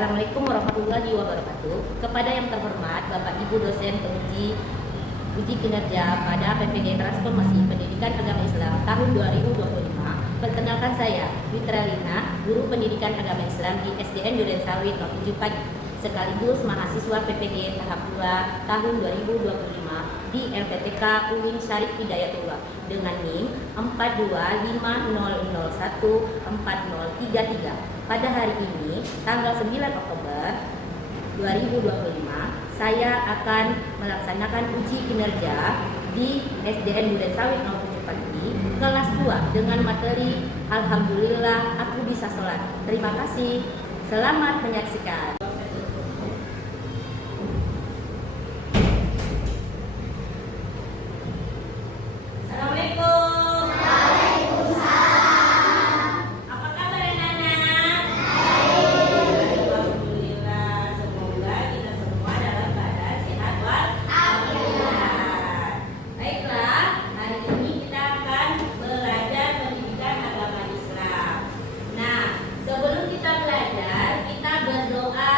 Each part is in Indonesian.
Assalamualaikum warahmatullahi wabarakatuh. Kepada yang terhormat Bapak Ibu dosen penguji uji kinerja pada PPG Transformasi Pendidikan Agama Islam tahun 2025. Perkenalkan saya Witra Lina, guru pendidikan agama Islam di SDN Durensawit 07 Pagi, sekaligus mahasiswa PPG tahap 2 tahun 2025 di LPTK UIN Syarif Hidayatullah dengan NIM 42500140033. Pada hari ini, tanggal 9 Oktober 2025, saya akan melaksanakan uji kinerja di SDN Durensawit 07 Pagi kelas 2 dengan materi Alhamdulillah aku bisa sholat. Terima kasih. Selamat menyaksikan. Sebelum kita belajar, kita berdoa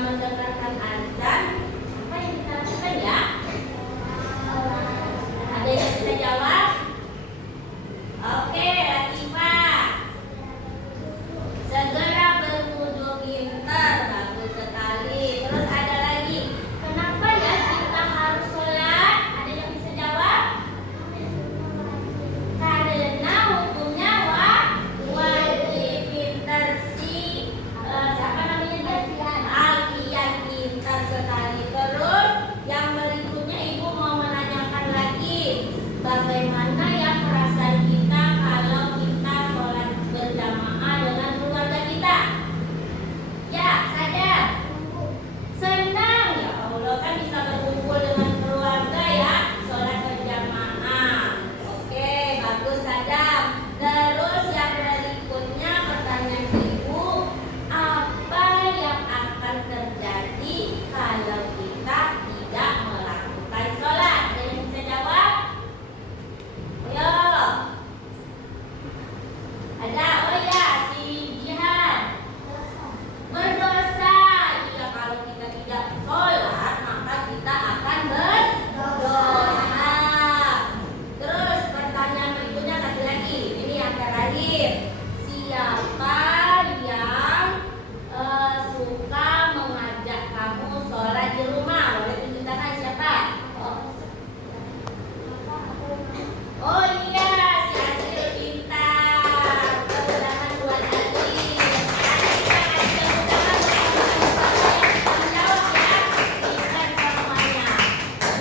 mendengarkan azan, apa yang kita lakukan ya? Ada yang bisa jawab? Oke, Latifah. Segera berwudu pintar, bagus sekali. Terus ada lagi, kenapa ya kita harus sholat? Ada yang bisa jawab? Karena hukumnya wajib. Pintar sih. Siapa namanya dia? Alfian, pintar sekali. Terus yang berikutnya ibu mau menanyakan lagi, bagaimana ya perasaan kita kalau kita sholat berjamaah dengan keluarga kita? Ya, sadar. Senang ya Allah, kan bisa berkumpul dengan keluarga ya, sholat berjamaah. Oke, bagus sadar. Terus yang berikutnya pertanyaan ibu, apa yang akan terjadi kalau kita tidak melakukan sholat? Ada yang bisa jawab? Ayo. Ada, oh ya, si Jihan. Berdosa. Jika kalau kita tidak sholat, maka kita akan berdosa. Terus pertanyaan berikutnya satu lagi. Ini yang terakhir. Siapa yang suka mengajak kamu sholat di rumah? Boleh tunjuk tangan siapa? Oh iya, si Azril pintar. Tepuk tangan buat Azril. Jawab ya. Pintar semuanya.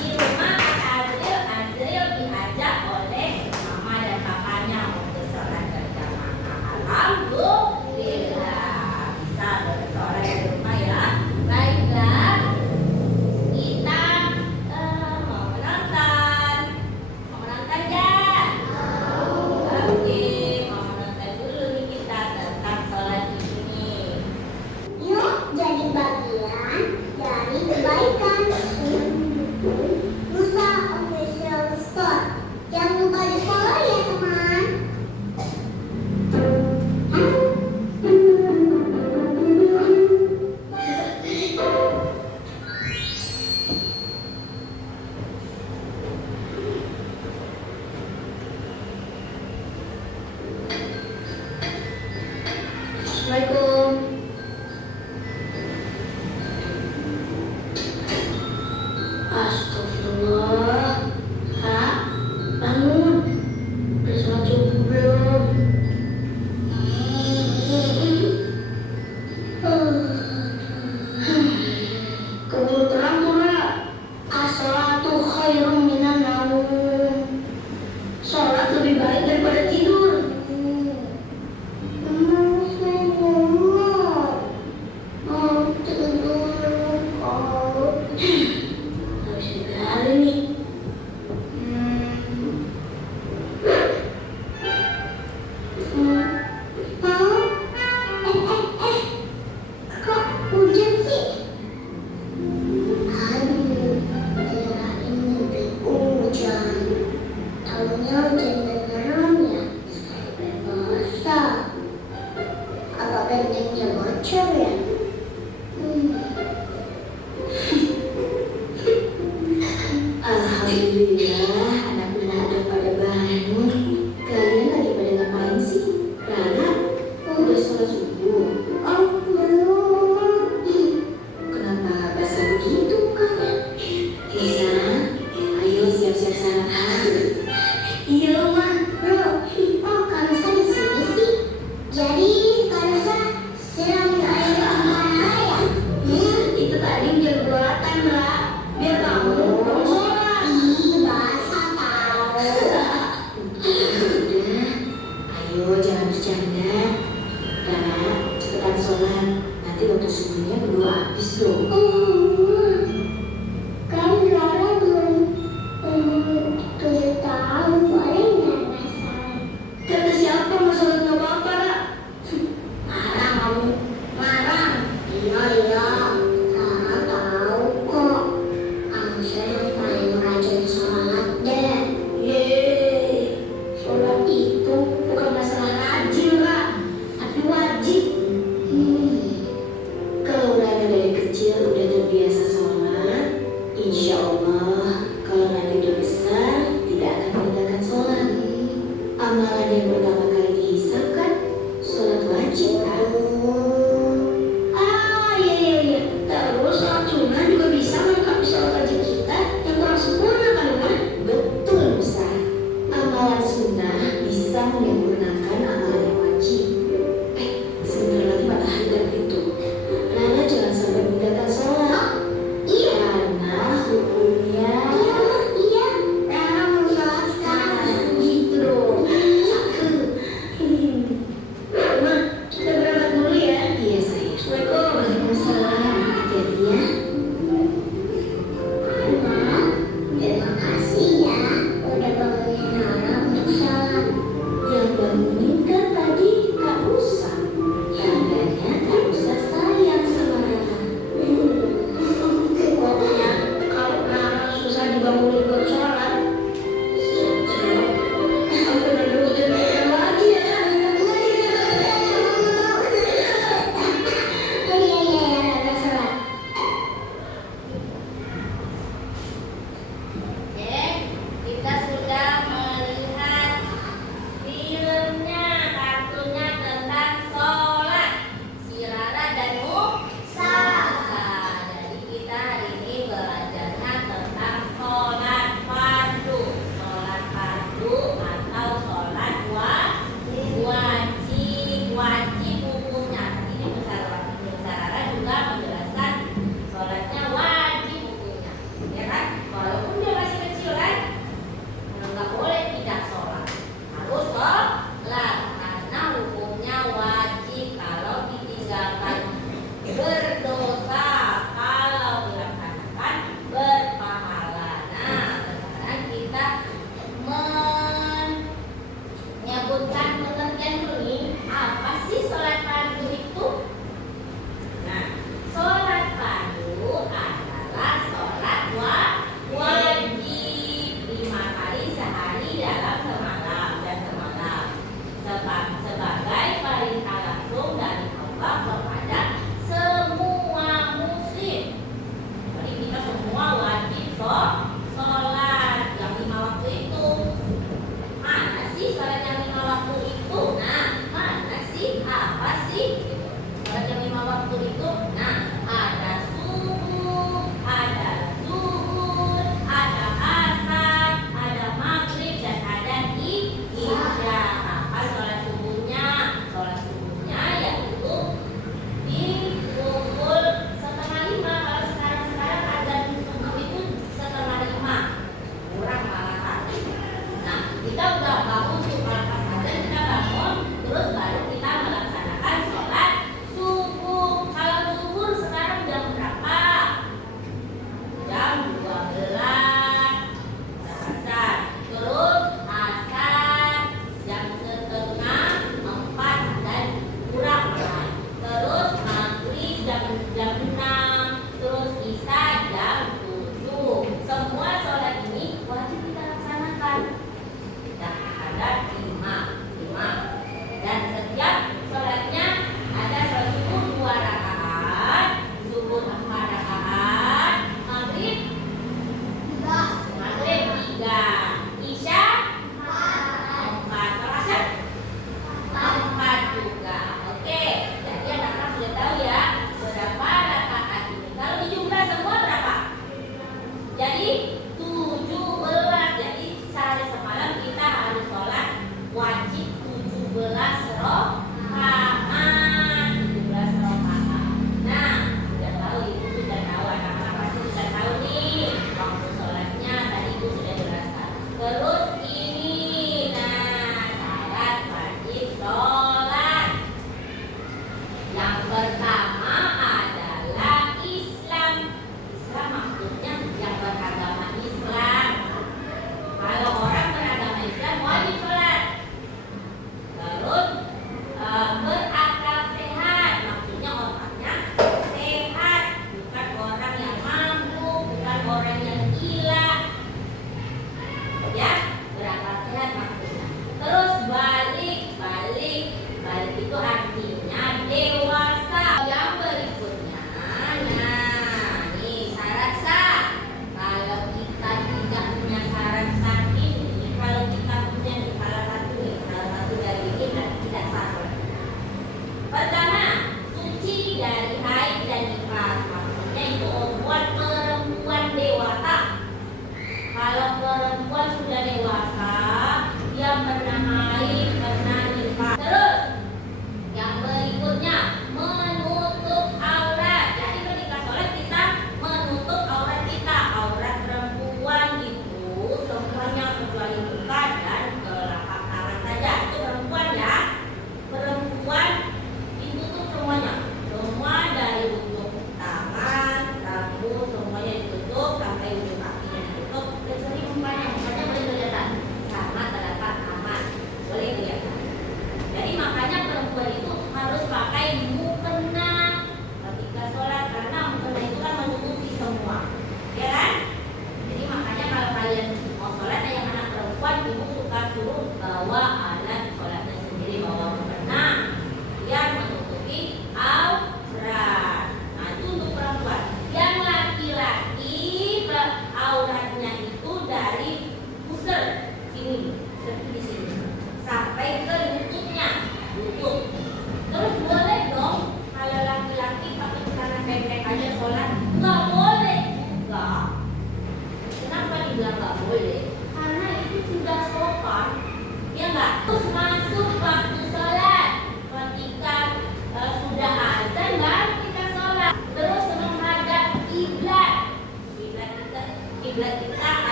Di rumah Azril diajak oleh mama dan papanya untuk sholat berjamaah. Alhamdulillah bisa bersolat di rumah ya. Baiklah, kita mau menonton. Mau menonton ya? Oke, mau menonton dulu nih kita tentang sholat di sini. Yuk jadi bagian dari kebaikan. Musa Official Store. Jangan lupa di follow ya teman. Assalamualaikum. Astagfirullah. Kak, bangun. Udah sholat subuh belum? Keburu terang tuh, Kak. As-sholatu khairum minan naum. Sholat lebih baik daripada tidur. Harus dibiarin nih. Kok hujan sih? Aduh, kirain mimpi hujan. Taunya hujan beneran ya. Sampai basah. Apa gentengnya bocor ya? Alhamdulillah, anak-anak udah pada bangun. Kalian lagi pada ngapain sih? Rara, udah sholat subuh? Oh, belum. Kenapa basah begitu mukanya? Lisa, ayo siap-siap sarapan. Iya, Ma. Loh, oh Kanusa di sini sih. Jadi Kanusa siramin air kemana ya? Itu tadi udah buatan, Mbak. Biar kamu belum sholat. Ih, basah tahu. Udah, ayo jangan bercanda. Rara, cepetan sholat. Nanti waktu subuhnya berdoa habis loh. Kan Rara belum 7 tahun, boleh nggak sholat? Kata siapa mau sholat nggak apa-apa, Ra? Marah kamu, marah. Iya, Rara tahu kok. Saya yang paling rajin sholat deh. Yeay, sholat itu bukan masalah rajin, Ra, tapi wajib. Kalau Rara dari kecil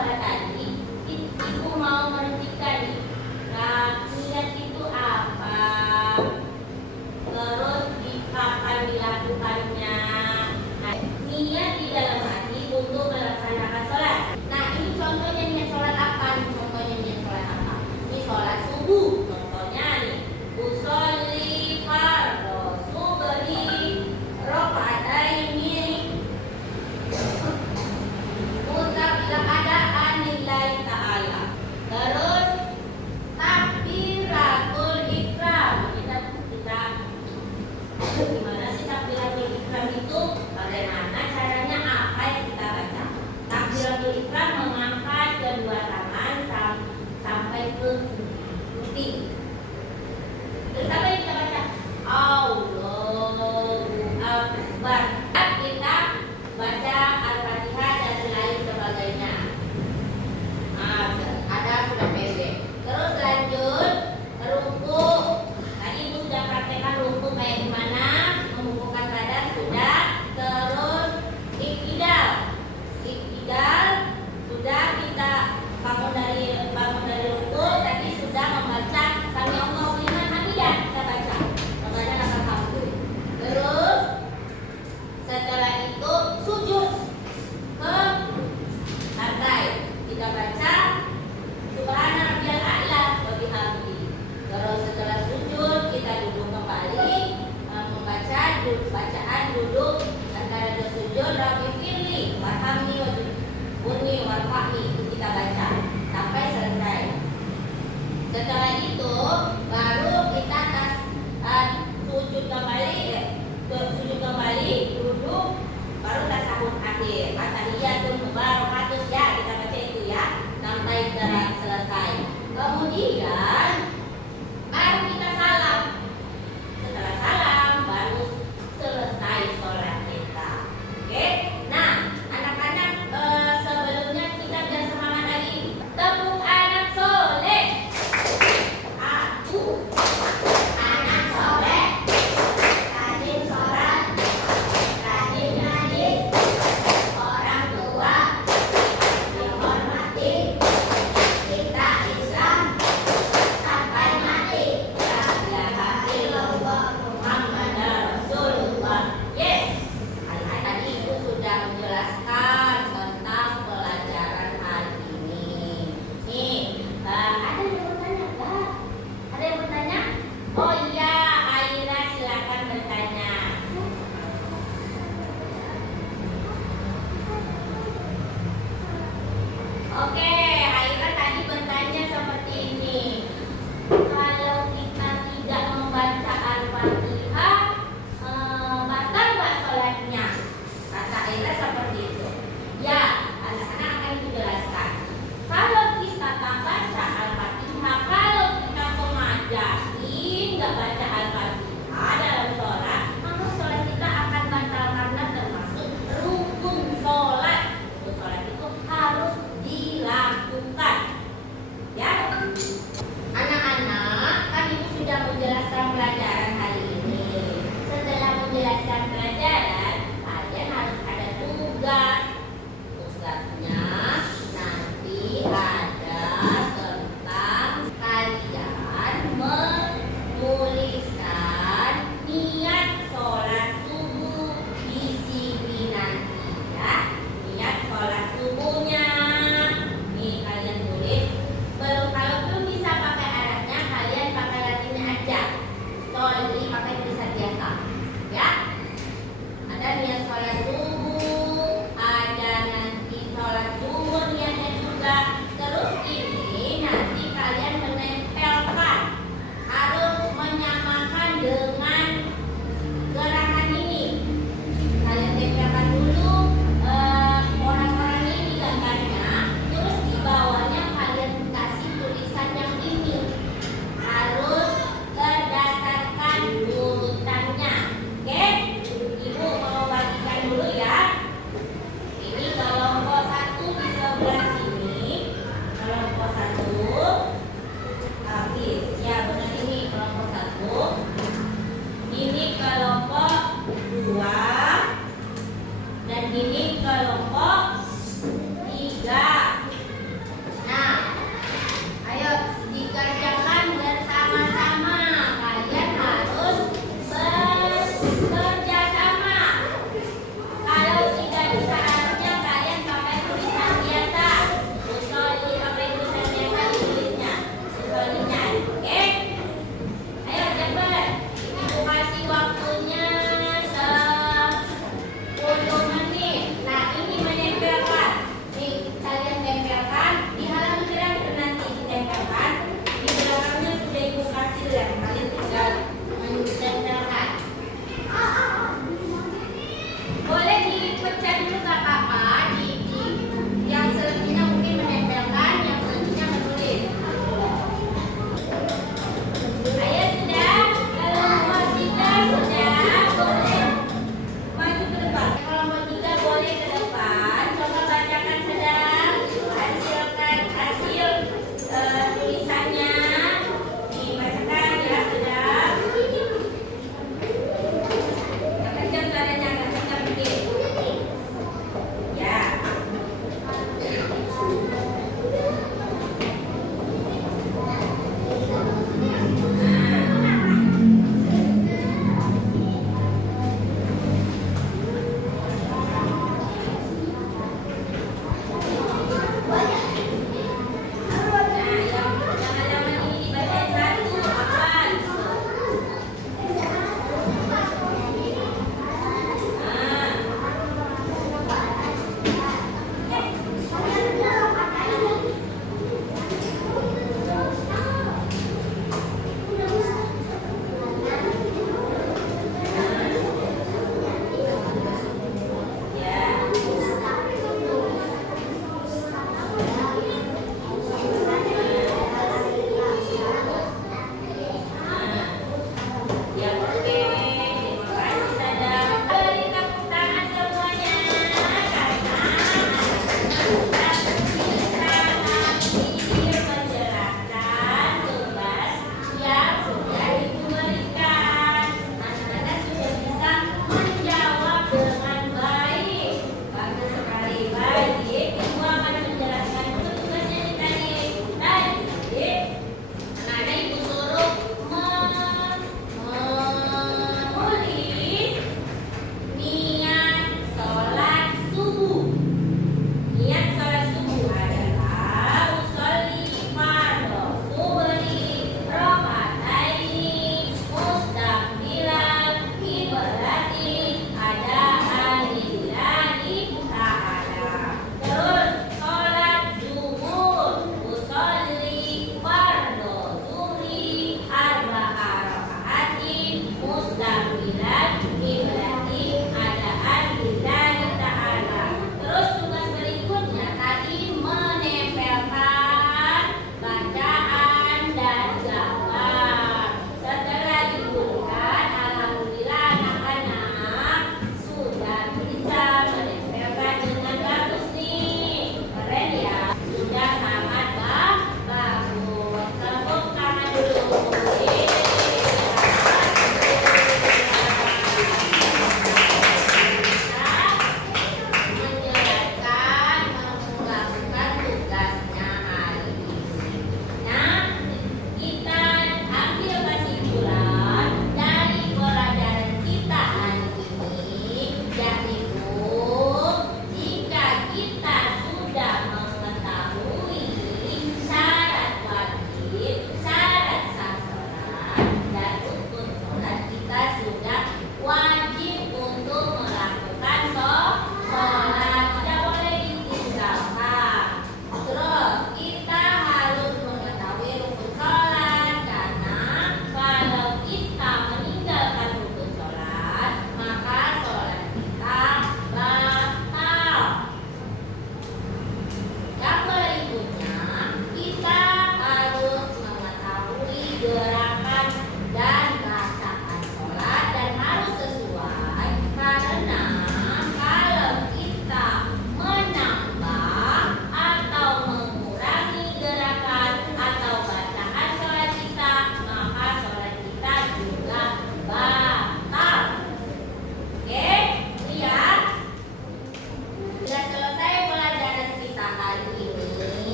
sholat tadi, ibu mau menunjukkan nih. Nah, niat itu apa? Terus di kapan dilakukannya? Nah, niat di dalam hati untuk melaksanakan sholat. Nah, ini contohnya niat sholat apa? Contohnya niat sholat apa? Ini sholat subuh. Contohnya nih, usolli fardhu subhi rakaataini mutabilah keadaan lillahi ta'ala. Terus takbiratul ikram. Kita gimana sih takbiratul ikram itu? Bagaimana caranya? Apa yang kita baca? Takbiratul ikram mengangkat kedua tangan sampai ke kuping. Terus apa yang kita baca? Allahu Akbar. Kita baca Al-Fatihah dan lain sebagainya. Ada sudah pendek. Terus lanjut ruku. Tadi ibu sudah praktekkan ruku kayak gimana, membungkukkan badan sudah. Terus iktidal sudah, kita bangun dari ruku. Tadi sudah membaca sami Allahu liman hamidah, kita baca bacaan lakal hamdu. Terus setelah itu sujud ke lantai, kita baca Subhana rabbiyal a'la wa bihamdihi. Terus setelah sujud kita duduk kembali, membaca bacaan duduk antara dua sujud, Rabbi firli warhamni wajibuni warfa'ni, itu kita baca sampai selesai. Setelah itu baru kita sujud kembali, duduk, baru tasahud akhir. At-tahiyyatun mubarakatus, ya kita baca itu ya sampai selesai. Kemudian baru kita salam. Setelah salam baru selesai sholat kita. Oke? Nah, anak-anak, sebelumnya kita biar semangat lagi. Tepuk anak soleh. Aku anak soleh, rajin sholat, rajin ngaji, orang tua dihormati, kita Islam sampai mati. La ilaha illallah Muhammadar Rasulullah. Yes. Tadi ibu sudah menjelaskan tentang pelajaran hari ini. Nih, ada yang bertanya enggak? Ada yang bertanya? Oh iya, Aira silakan bertanya. Oke, Aira tadi bertanya seperti ini. Kalau kita tidak membaca Al-Fatihah, batal nggak sholatnya? Kata Aira seperti itu. Ya, anak-anak akan dijelaskan. Kalau kita tak baca Al-Fatihah, kalau kita sengajain nggak baca Al-Fatihah dalam sholat, maka sholat kita akan batal karena termasuk rukun sholat. Rukun sholat itu harus dilakukan.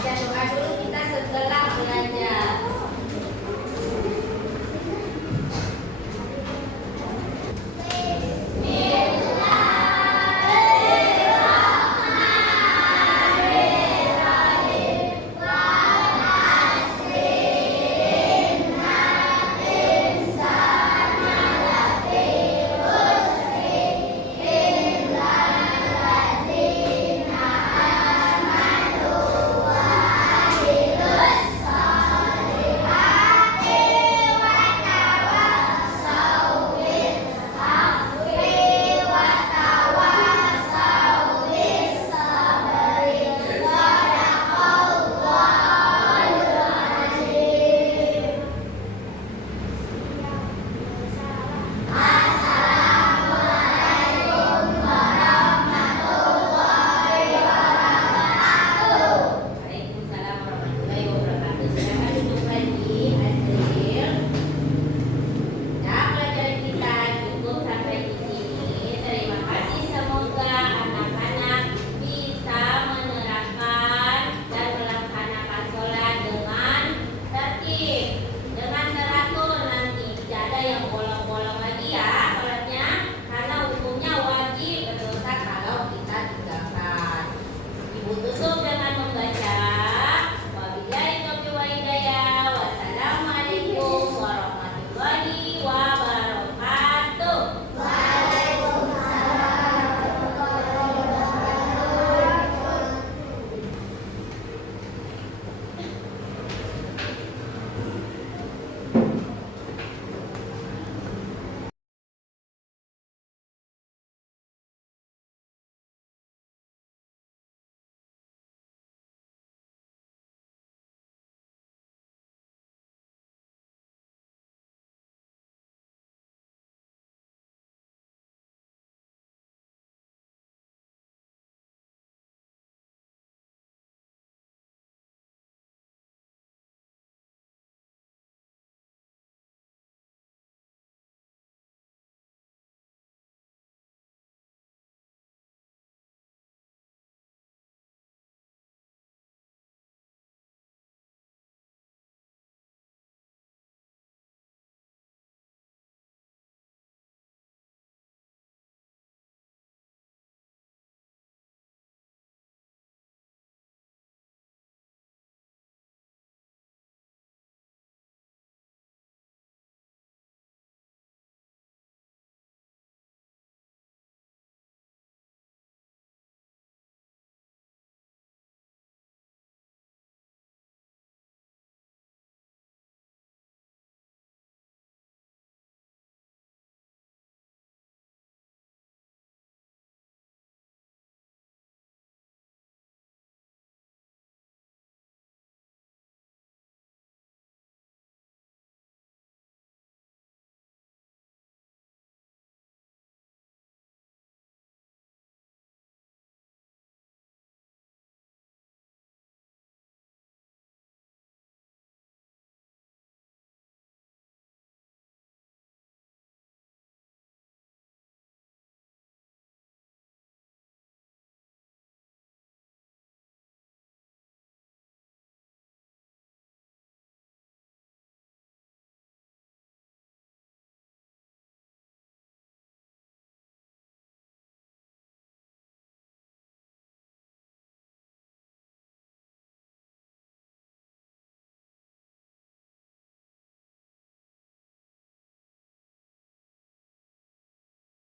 Baca doa dulu kita setelah belajar.